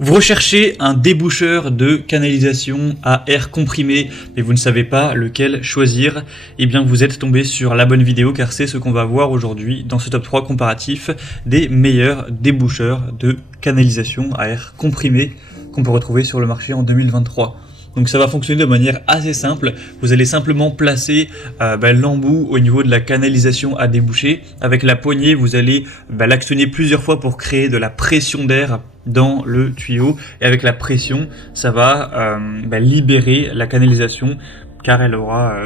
Vous recherchez un déboucheur de canalisation à air comprimé, mais vous ne savez pas lequel choisir. Eh bien, vous êtes tombé sur la bonne vidéo car c'est ce qu'on va voir aujourd'hui dans ce top 3 comparatif des meilleurs déboucheurs de canalisation à air comprimé qu'on peut retrouver sur le marché en 2023. Donc ça va fonctionner de manière assez simple. Vous allez simplement placer l'embout au niveau de la canalisation à déboucher. Avec la poignée, vous allez l'actionner plusieurs fois pour créer de la pression d'air dans le tuyau. Et avec la pression, ça va libérer la canalisation car elle aura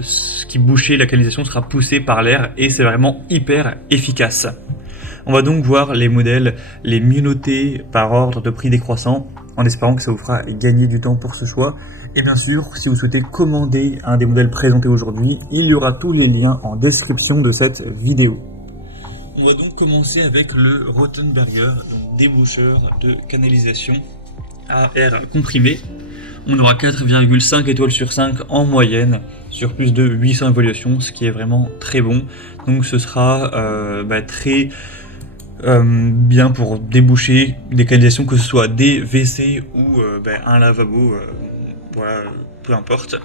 ce qui bouchait la canalisation sera poussé par l'air et c'est vraiment hyper efficace. On va donc voir les modèles les mieux notés par ordre de prix décroissant, en espérant que ça vous fera gagner du temps pour ce choix. Et bien sûr, si vous souhaitez commander un des modèles présentés aujourd'hui, il y aura tous les liens en description de cette vidéo. On va donc commencer avec le Rottenberger, donc déboucheur de canalisation à air comprimé. On aura 4,5 étoiles sur 5 en moyenne sur plus de 800 évaluations, ce qui est vraiment très bon. Donc ce sera très bien pour déboucher des canalisations, que ce soit des WC ou un lavabo, peu importe.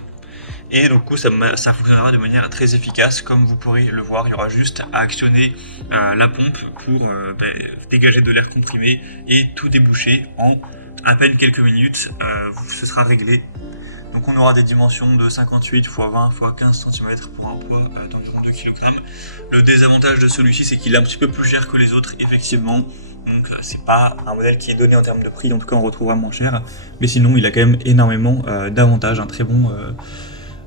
Et du coup ça fonctionnera de manière très efficace. Comme vous pourrez le voir, il y aura juste à actionner la pompe pour dégager de l'air comprimé et tout déboucher en à peine quelques minutes. Ce sera réglé. Donc on aura des dimensions de 58 x 20 x 15 cm pour un poids d'environ 2 kg. Le désavantage de celui-ci, c'est qu'il est un petit peu plus cher que les autres, effectivement. Donc c'est pas un modèle qui est donné en termes de prix, en tout cas on retrouvera moins cher. Mais sinon il a quand même énormément d'avantages,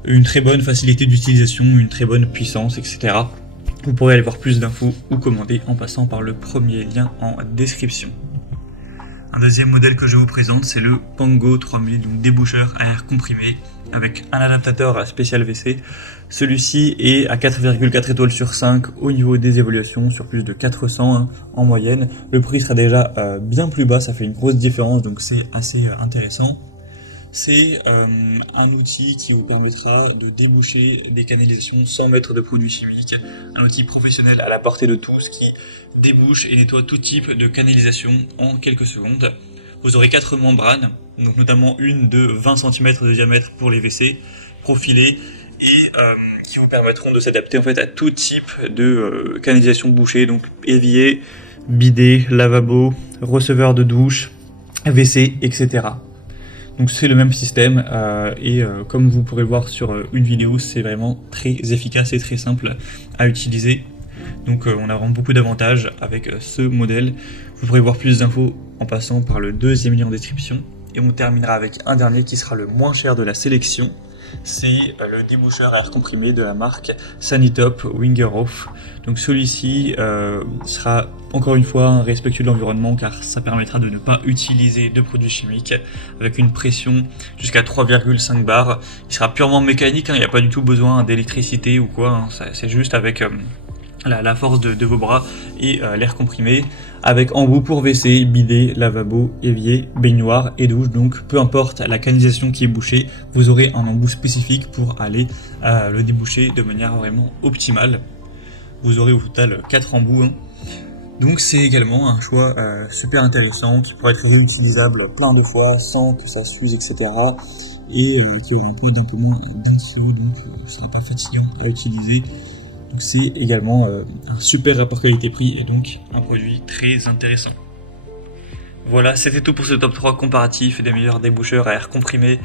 une très bonne facilité d'utilisation, une très bonne puissance, etc. Vous pourrez aller voir plus d'infos ou commander en passant par le premier lien en description. Un deuxième modèle que je vous présente, c'est le Pango 3000, donc déboucheur à air comprimé avec un adaptateur spécial WC. Celui-ci est à 4,4 étoiles sur 5 au niveau des évaluations, sur plus de 400 en moyenne. Le prix sera déjà bien plus bas, ça fait une grosse différence, donc c'est assez intéressant. C'est un outil qui vous permettra de déboucher des canalisations sans mettre de produits chimiques. Un outil professionnel à la portée de tous qui débouche et nettoie tout type de canalisation en quelques secondes. Vous aurez 4 membranes, donc notamment une de 20 cm de diamètre pour les WC, profilées et qui vous permettront de s'adapter en fait à tout type de canalisation bouchée, donc évier, bidet, lavabo, receveur de douche, WC, etc. Donc c'est le même système comme vous pourrez le voir sur une vidéo, c'est vraiment très efficace et très simple à utiliser. Donc on a vraiment beaucoup d'avantages avec ce modèle. Vous pourrez voir plus d'infos en passant par le deuxième lien en description. Et on terminera avec un dernier qui sera le moins cher de la sélection. C'est le déboucheur à air comprimé de la marque Sanitop Wingerhoff. Donc celui-ci sera encore une fois respectueux de l'environnement car ça permettra de ne pas utiliser de produits chimiques avec une pression jusqu'à 3,5 bars. Il sera purement mécanique, il n'y a pas du tout besoin d'électricité ou quoi, c'est juste avec la force de vos bras et l'air comprimé, avec embout pour WC, bidet, lavabo, évier, baignoire et douche. Donc peu importe la canalisation qui est bouchée, vous aurez un embout spécifique pour aller le déboucher de manière vraiment optimale. Vous aurez au total 4 embouts. Donc c'est également un choix super intéressant qui pourrait être réutilisable plein de fois sans que ça s'use, etc. Et qui aura un poids d'un peu moins d'un kilo, donc ne sera pas fatigant à utiliser. Donc c'est également un super rapport qualité-prix et donc un produit très intéressant. Voilà, c'était tout pour ce top 3 comparatif des meilleurs déboucheurs à air comprimé.